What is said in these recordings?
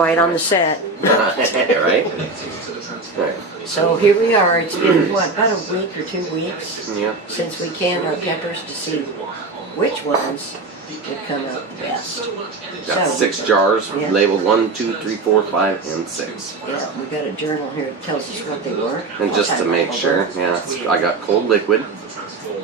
quiet on the set. Right? So here we are. It's been, what, about a week or 2 weeks Yeah. since we canned our peppers to see which ones would come out best. Got So, 6 jars yeah. labeled 1, 2, 3, 4, 5, and 6. Yeah, we got a journal here that tells us what they were. And just to make sure, yeah, I got cold liquid,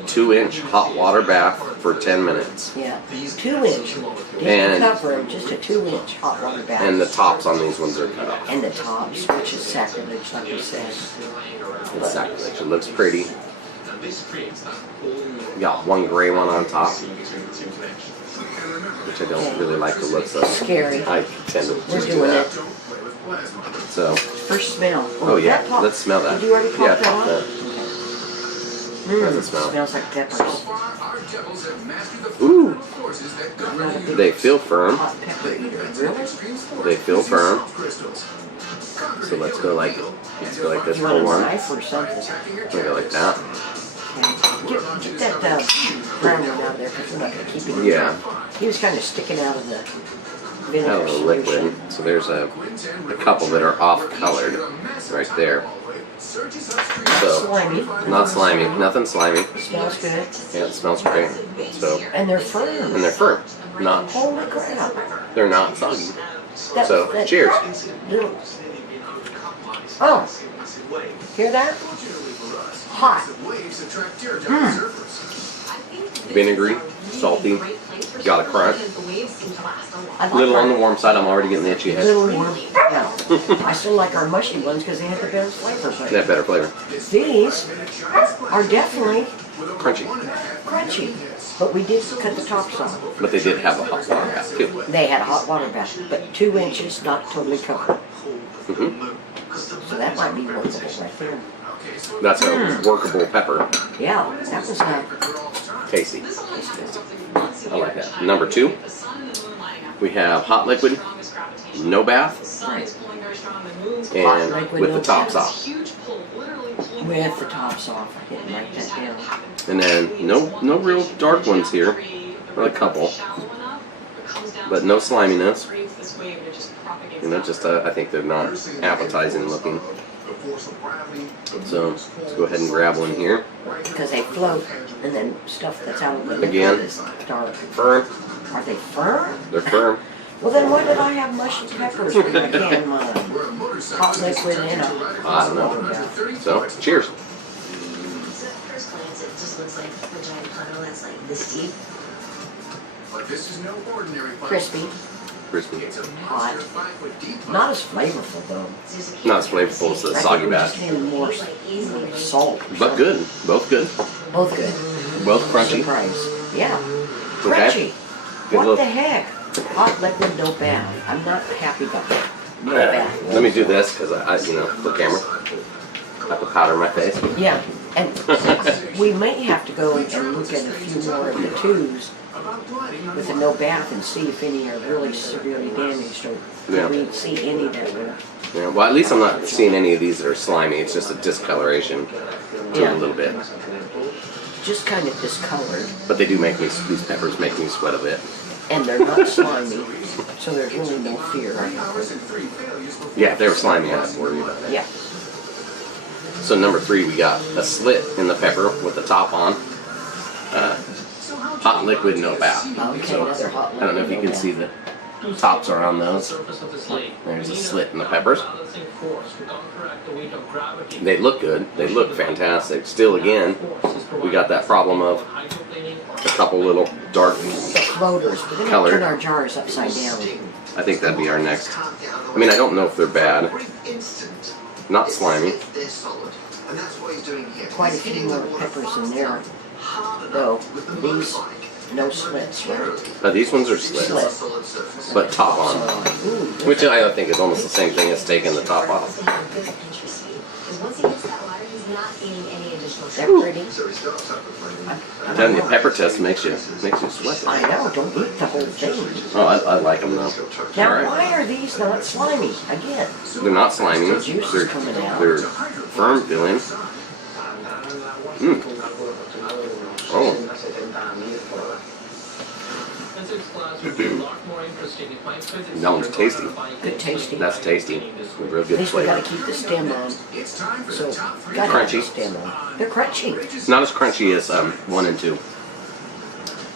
2-inch hot water bath for 10 minutes. Yeah, 2-inch. Didn't cover them, just a 2-inch hot water bath. And the tops on these ones are cut off. And the tops, which is sacrilege, like we said. It's sacrilege. It looks pretty. Got one gray one on top, which I don't really like the looks of. Scary. I tend to We're just do doing that. it. So. First smell. Oh yeah, that let's smell that. Did you already pop yeah, that on? that. Okay. How's it smell? Smells like peppers. Ooh. I'm not a big They feel firm. hot pepper eater. Really? They feel firm. So let's go like this You want for a one. knife or something? We'll go like that. Get that brown one out of there because we're not going to keep it in. Yeah. He was kind of sticking out of the Out vinegar of the liquid. solution. So there's a couple that are off colored right there. So Slimy. not slimy, nothing slimy. Smells good. Yeah, it smells great. So And they're firm. and they're firm. Not Holy crap. they're not soggy. That- So that cheers. Little. Oh. Hear that? Hot. Vinegary, salty, got a crunch. I like Little on the our warm side. I'm already getting the itchy head. little warm. Yeah. I still like our mushy ones because they have the best flavor. They have better flavor. These are definitely Crunchy. crunchy. But we did cut the tops off. But they did have a hot water bath too. They had a hot water bath, but 2 inches, not totally covered. Mm-hmm. So that might be workable right there. That's a workable pepper. Yeah, that was not. Tasty. I like that. Number 2, we have hot liquid, no bath, and liquid, with no the tops bath. off. With the tops off. I didn't write that down. And then no real dark ones here. A couple. But no sliminess. You know, just I think they're not appetizing looking. So let's go ahead and grab one here. Because they float, and then stuff that's out of the liquid Again. is dark. Firm. Are they firm? They're firm. Well, then why did I have mushy peppers when I canned mine? Hot liquid in a I don't know. So cheers. Crispy, Crispy. hot. Not as flavorful though. Not as flavorful as the I think soggy we just bath. needed more salt. But good. Both good. Both good. Both crunchy. Surprise. Yeah. Okay. Crunchy. Good What look. the heck? Hot liquid, no bath. I'm not happy about that. No bath. Let me do this because you know, the camera. I have to powder my face. Yeah, and we may have to go and look at a few more of the twos with a no bath and see if any are really severely damaged or Yeah. we see any that were. Yeah, well, at least I'm not seeing any of these that are slimy. It's just a discoloration to Yeah. it a little bit. Just kind of discolored, But they do make me, these peppers make me sweat a bit. and they're not slimy, so there's really no fear. Yeah, if they were slimy, I'd worry about it. Yeah, So number 3, we got a slit in the pepper with the top on. Hot liquid, no bath. okay, So another hot I don't know if you can see the tops are on those. There's a slit in the peppers. They look good. They look fantastic. Still, again, we got that problem of a couple little dark. the floaters. We're going to Colored. turn our jars upside down. I think that'd be our next. I mean, I don't know if they're bad. Not slimy. Quite a few more peppers in there, though. These, no slits, right? These ones are slits, Slit. but top on. Ooh, Which I think is almost the same thing as taking the top off. they're pretty. I'm telling you, pepper test makes you sweat. I know, don't eat the whole thing. Oh, I like them though. Now, All right. why are these not slimy? Again, They're not slimy. The juice is coming out. They're firm feeling. Oh. That one's tasty. Good tasty. That's tasty. Real At good least we flavor. gotta keep the stem on. So, gotta Crunchy. keep the stem on. They're crunchy. Not as crunchy as 1 and 2,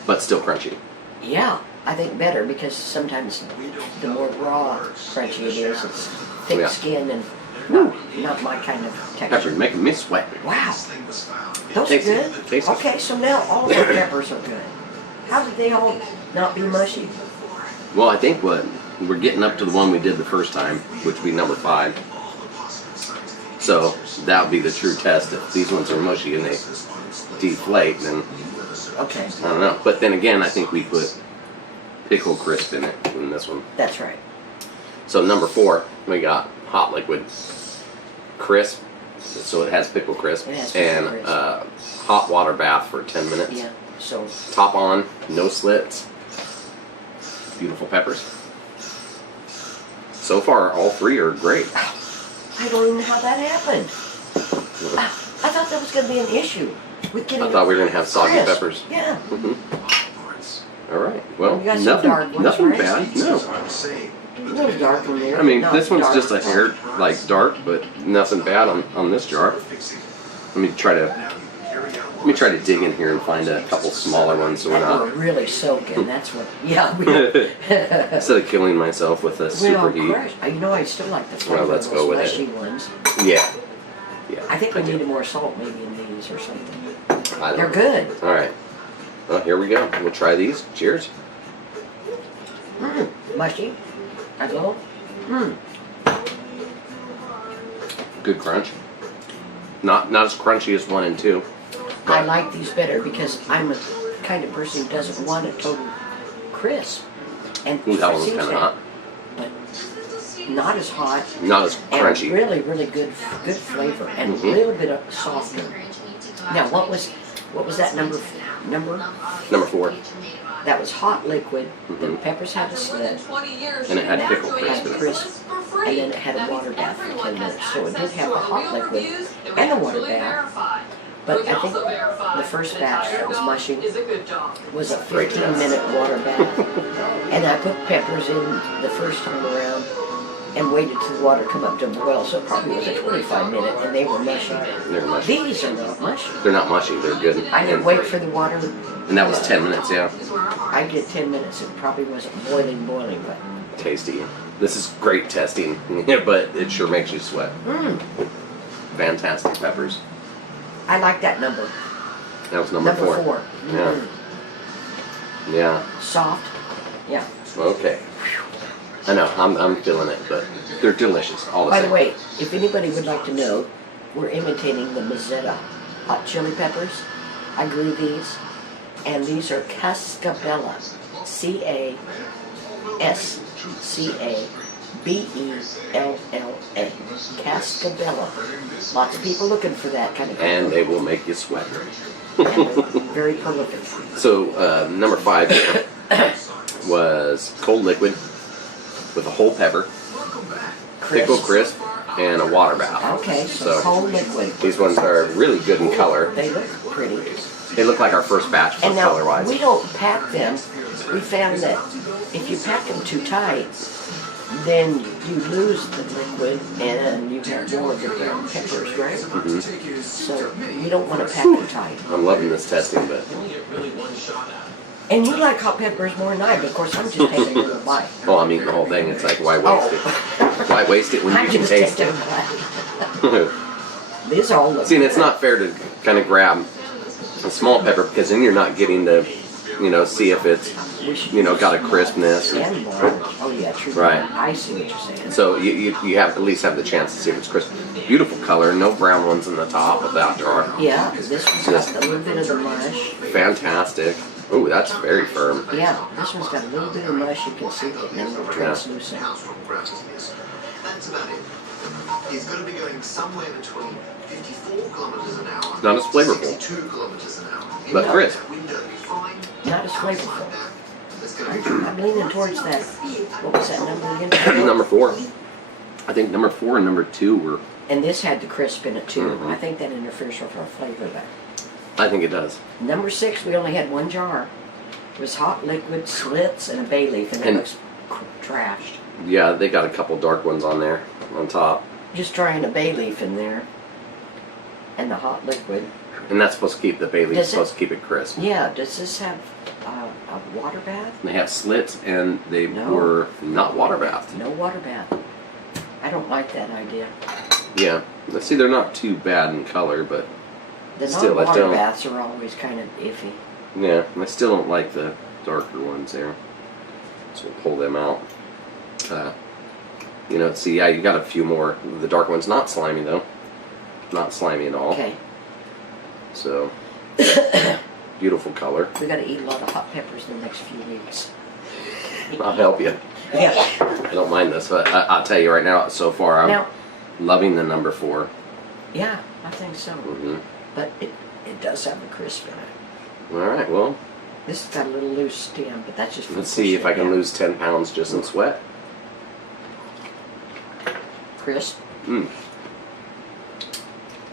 but still crunchy. Yeah, I think better because sometimes the more raw crunchy it is, it's thick Yeah. skin and not my kind of Pepper, texture. you're making me sweat. Wow. Those Tasty. are good. Tasty. Okay, so now all the peppers are good. How did they all not be mushy? Well, I think we're getting up to the one we did the first time, which would be number 5. So that would be the true test. If these ones are mushy and they deflate, then Okay, I don't know. But then again, I think we put pickle crisp in it in this one. that's right. So number 4, we got hot liquid crisp. So it has pickle crisp It has pickle and crisp. hot water bath for 10 minutes. Yeah, so Top on, no slits. Beautiful peppers. So far, all 3 are great. I don't even know how that happened. I thought that was going to be an issue with getting. I thought we were gonna have soggy crisp. peppers. Yeah. All right. Well, You got some nothing, dark ones, nothing right? bad. No. A little dark in there. I mean, not this one's dark. just a hair like dark, but nothing bad on this jar. Let me try to dig in here and find a couple smaller ones so we're And we're not really soaking. That's what. Yeah. instead of killing myself with the super heat. Crush. You know, I still like the flavor Well, let's of go those with it. mushy ones. Yeah. Yeah. I think we do. needed more salt maybe in these or something. I don't They're know. good. All right. Well, here we go. We'll try these. Cheers. Mushy. A little. Good crunch. Not as crunchy as 1 and 2. I like these better because I'm a kind of person who doesn't want a total crisp. And Ooh, that one's seems kind of to- hot. But not as hot. Not as And crunchy. really, really good flavor and a little bit of softer. Now, what was that number? Number 4. That was hot liquid. The peppers had a slit, And it had pickle had crisp in it. crisp, and then it had a water bath for 10 minutes. So it did have the hot liquid and the water bath. But I think the first batch that was mushy was a 15-minute water bath. And I put peppers in the first time around and waited till the water come up to boil. So it probably was a 25-minute, and they were mushy. They're mushy. These are not mushy. They're not mushy. They're good. I didn't wait for the water. And that was 10 minutes, yeah. I did 10 minutes. It probably wasn't boiling, but Tasty. This is great testing, but it sure makes you sweat. Fantastic peppers. I like that number. That was number 4. 4. Yeah. Yeah. Soft. Yeah. Okay. I know. I'm feeling it, but they're delicious. All the By same. the way, if anybody would like to know, we're imitating the Mazzetta hot chili peppers. I grew these, and these are Cascabella. Cascabella. Cascabella. Lots of people looking for that kind of pepper. And they will make you sweat. And they're very prolific. So number 5 was cold liquid with a whole pepper, pickle crisp, and a water bath. Okay, so cold liquid. These ones are really good in color. They look pretty. They look like our first batch And now, color-wise. we don't pack them. We found that if you pack them too tight, then you lose the liquid and you have more of the brown peppers, right? So you don't want to pack them tight. I'm loving this testing, but And you like hot peppers more than I, but of course I'm just taking a little bite. well, I'm eating the whole thing. It's like, why waste it? Why waste it when I'm you can just taste taking it? a bite. These all look See, and it's good. not fair to kind of grab a small pepper because then you're not getting to, see if it's, got a crispness. And more. Oh yeah, true. Right. I see what you're saying. So you have at least have the chance to see if it's crisp. Beautiful color, no brown ones in the top of that jar. Yeah, this one's got a little bit of the mush. Fantastic. Ooh, that's very firm. Yeah, this one's got a little bit of mush. You can see it getting a little translucent. That's about it. It's going to be going somewhere between 54 kilometers an hour Not as flavorful. 62 kilometers an hour. But crisp. Window, fine. Not as flavorful. That's going to be I'm leaning towards that. What was that number again? Number 4. I think number 4 and number 2 were. And this had the crisp in it too. Mhm. I think that interferes with our flavor there. I think it does. Number 6, we only had one jar. was hot liquid, slits, and a bay leaf, and it And- looks trashed. Yeah, they got a couple dark ones on there, on top. Just trying a bay leaf in there, and the hot liquid. And that's supposed to keep, the bay leaf Does it? supposed to keep it crisp. Yeah, does this have a water bath? They have slits, and they No. were not water bathed. No water bath. I don't like that idea. Yeah. Let's see, they're not too bad in color, but The Still, I non-water don't- baths are always kind of iffy. yeah, I still don't like the darker ones there. So we'll pull them out. You know, see, yeah, you got a few more. The dark one's not slimy though. Not slimy at all. Okay, So, beautiful color. we got to eat a lot of hot peppers in the next few weeks. I'll help you. Yeah. I don't mind this, but I'll tell you right now, so far, I'm Now, loving the number 4. yeah, I think so. Mm-hmm. But it does have a crisp in it. All right, well, This has got a little loose stem, but that's just. for let's see if I can pushing it lose 10 pounds just in sweat. down. Crisp. Mm.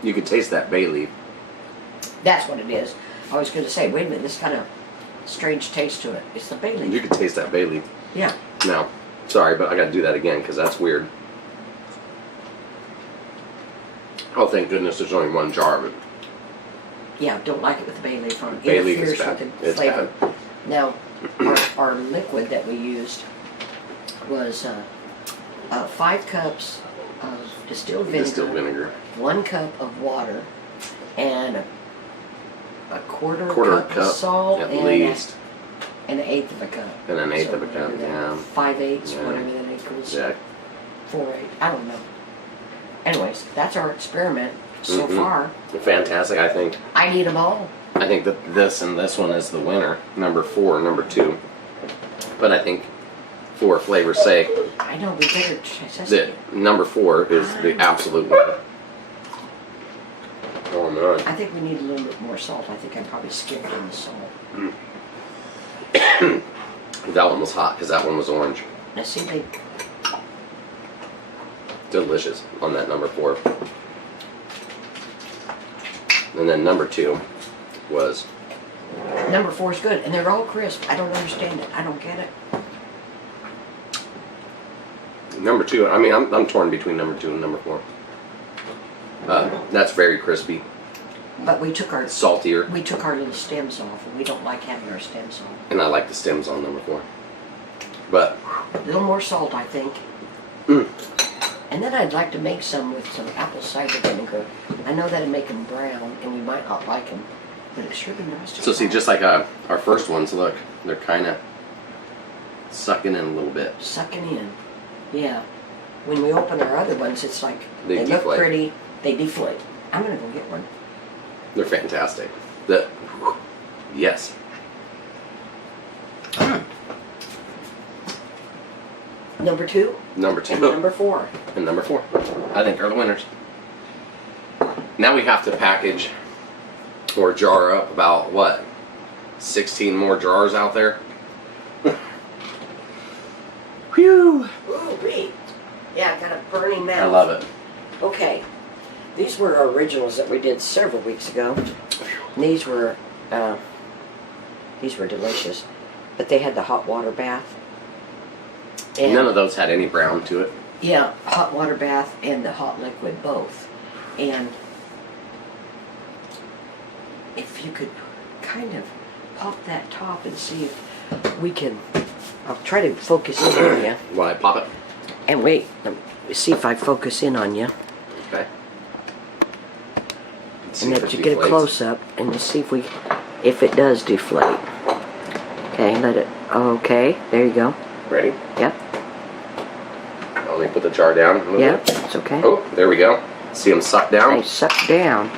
You can taste that bay leaf. That's what it is. I was going to say, wait a minute, this got a strange taste to it. It's the bay leaf. You can taste that bay leaf. Yeah. Now, sorry, but I got to do that again because that's weird. Oh, thank goodness there's only one jar of it. Yeah, don't like it with the bay leaf on it. Bay leaf is Interferes bad. with the It's flavor. bad. Now, our liquid that we used was 5 cups of distilled vinegar, Distilled vinegar. 1 cup of water, and a quarter Quarter cup cup of salt, at and least. an eighth of a cup. And an eighth of a whatever cup, that- yeah. 5/8, Yeah. whatever that equals. Yeah. 4/8, I don't know. Anyways, that's our experiment so Mhm. far. Fantastic, I think. I need them all. I think that this and this one is the winner. Number 4 and number 2. But I think for flavor's sake, I know, we better test that it. number 4 is the absolute winner. Oh man. I think we need a little bit more salt. I think I probably skipped on the salt. That one was hot because that one was orange. Now see, they Delicious on that number 4. And then number 2 was number 4 is good, and they're all crisp. I don't understand it. I don't get it. number 2. I mean, I'm torn between number 2 and number 4. That's very crispy, But we took our saltier, little stems off, and we don't like having our stems off. and I like the stems on number 4. But A little more salt, I think. Mm. And then I'd like to make some with some apple cider vinegar. I know that'd make them brown, and you might not like them, but it sure be nice to so see, try. just like our first ones, look, they're kind of sucking in a little bit. Sucking in. Yeah. When we open our other ones, it's like They look deflate. pretty, they deflate. I'm gonna go get one. They're fantastic. Yes. Number 2 Number 2 and number 4. and number 4, I think, are the winners. Now we have to package or jar up about what, 16 more jars out there. Whew! Ooh, wait. Yeah, I got a burning mouth. I love it. Okay. These were our originals that we did several weeks ago. And these were delicious. But they had the hot water bath. And None of those had any brown to it. yeah, hot water bath and the hot liquid both. And if you could kind of pop that top and see if we can, I'll try to focus in on you. Why pop it? And wait, let me see if I focus in on you. Okay. Let's see And if that it you get a deflates. close up and we'll see if it does deflate. Okay, let it, okay, there you go. Ready? Yep, Let me put the jar down a little yep, bit. it's okay. Oh, there we go. See them suck down? They suck down.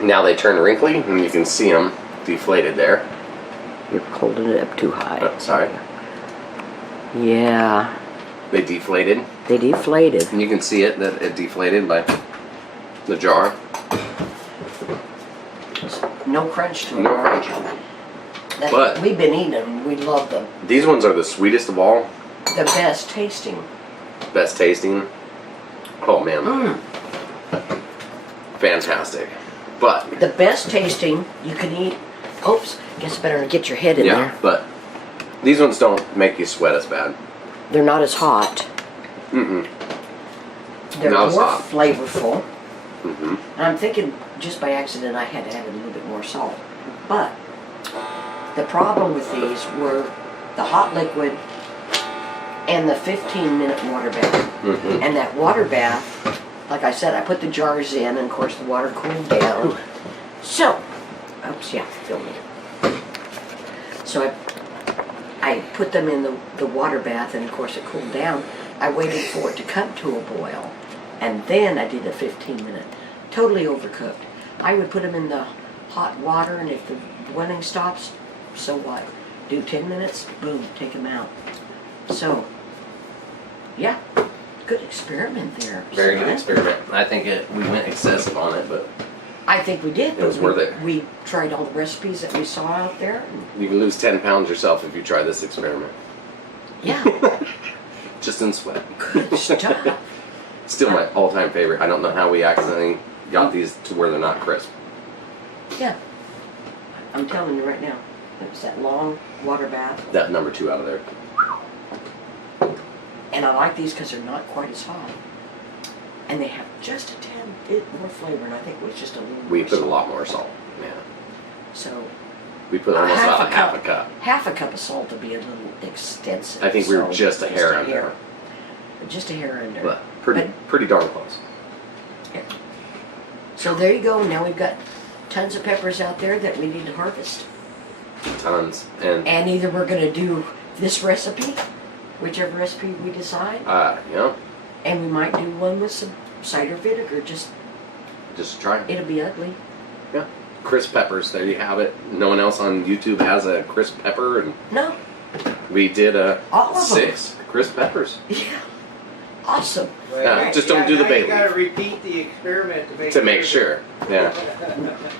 Now they turn wrinkly, and you can see them deflated there. You're holding it up too high. Oh, sorry. Yeah, They deflated, they deflated. and you can see it that it deflated by the jar. No crunch to them. No crunch. But- we've been eating them. We love them. These ones are the sweetest of all, The best tasting. best tasting. Oh man, Mm. fantastic. But The best tasting. You can eat Oops, guess better get your head in Yeah, there. but these ones don't make you sweat as bad. They're not as hot. Mm-mm. They're Not as more hot. flavorful. Mm-hmm. And I'm thinking just by accident I had to add a little bit more salt. But the problem with these were the hot liquid and the 15-minute water bath. Mm-hmm. And that water bath, like I said, I put the jars in, and of course the water cooled down. So, oops, yeah, fill me. So I put them in the water bath, and of course it cooled down. I waited for it to come to a boil, and then I did a 15-minute. Totally overcooked. I would put them in the hot water, and if the boiling stops, so what? Do 10 minutes, boom, take them out. So, yeah, good experiment there. Very good son. experiment. I think we went excessive on it, but I think we did. It was but worth it. We tried all the recipes that we saw out there. And you can lose 10 pounds yourself if you try this experiment. yeah, Just in sweat. good stuff. Still my all-time favorite. I don't know how we accidentally got these to where they're not crisp. Yeah, I'm telling you right now, it was that long water bath. That number 2 out of there. And I like these because they're not quite as hot. And they have just a tad bit more flavor, and I think it was just a little more We put a salt. lot more salt. Yeah. So, We put almost Half about a half cup. a cup. half a cup of salt would be a little extensive. I think we were so just a hair under. Just a hair under. But pretty darn close. So there you go. Now we've got tons of peppers out there that we need to harvest. Tons. And And either we're going to do this recipe, whichever recipe we decide, yeah, and we might do one with some cider vinegar. Just, just try it. it'll be ugly. Yeah. Crisp peppers, there you have it. No one else on YouTube has a crisp pepper, and No. we did All of them. 6 crisp peppers. Yeah. Awesome. Yeah, just don't do the now bay you gotta leaf. repeat the experiment To make sure. Yeah.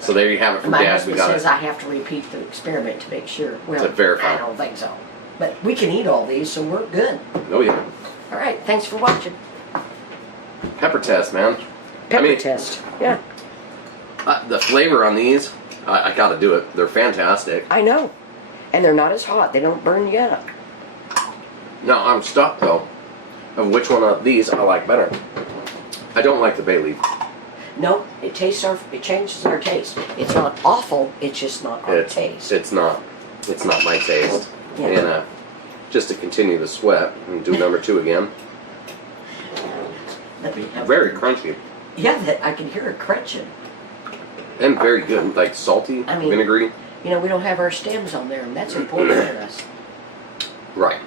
So there you have it from My Dad. We husband got says it. I have to repeat the experiment to make sure. Well, To verify. I don't think so. But we can eat all these, so we're good. Oh yeah. All right. Thanks for watching. Pepper test, man. Pepper mean- test. Yeah. The flavor on these, I gotta do it. They're fantastic. I know. And they're not as hot. They don't burn you up. Now I'm stuck though of which one of these I like better. I don't like the bay leaf. No, it changes our taste. It's not awful, it's just not our taste. It's not my taste. Yeah. And just to continue the sweat and do number 2 again. Very crunchy Yeah, that I can hear it crunching. and very good, like salty, I mean- vinegary. You know, we don't have our stems on there, and that's important for us. Right.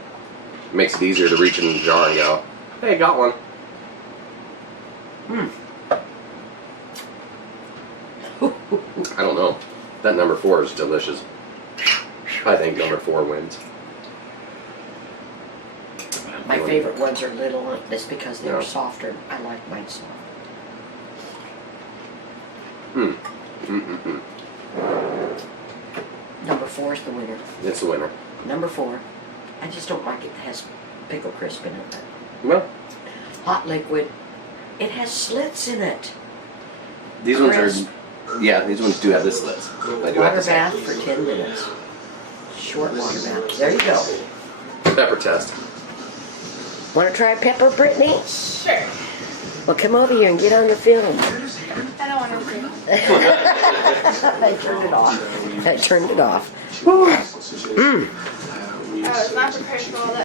Makes it easier to reach in the jar and go, hey, got one. I don't know. That number 4 is delicious. I think number 4 wins. My favorite ones are little, that's because they're Yeah. softer. I like mine soft. Number 4 is the winner. It's the winner. Number 4. I just don't like it. It has pickle crisp in it. Well, Hot liquid. It has slits in it. these ones Crisp. are, yeah, these ones do have the slits. I do have Water to say. bath for 10 minutes. Short water bath. There you go. Pepper test. Want to try pepper, Brittany? Sure. Well, come over here and get on the film. I don't want to. I turned it off. I turned it off. I was not prepared for all that.